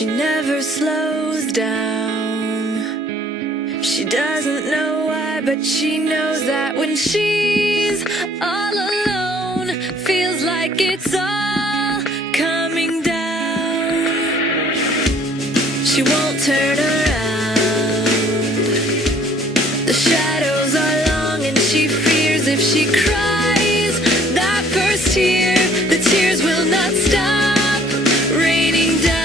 She never slows down. She doesn't know why, but she knows that when she's all alone, feels like it's all coming down. She won't turn around. The shadows are long and she fears if she cries that first tear, the tears will not stop raining down.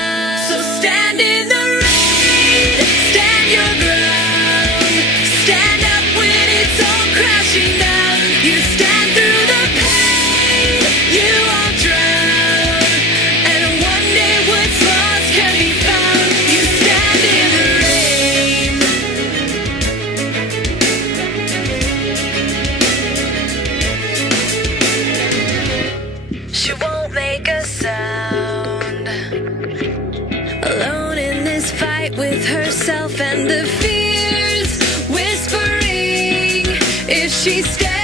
So stand in the rain, stand your ground, stand up when it's all crashing down. You stand through the pain, you won't drown, and one day what's lost can be found. You stand in the rain. She won't make a sound, alone in this fight with herself and the fears whispering if she stays.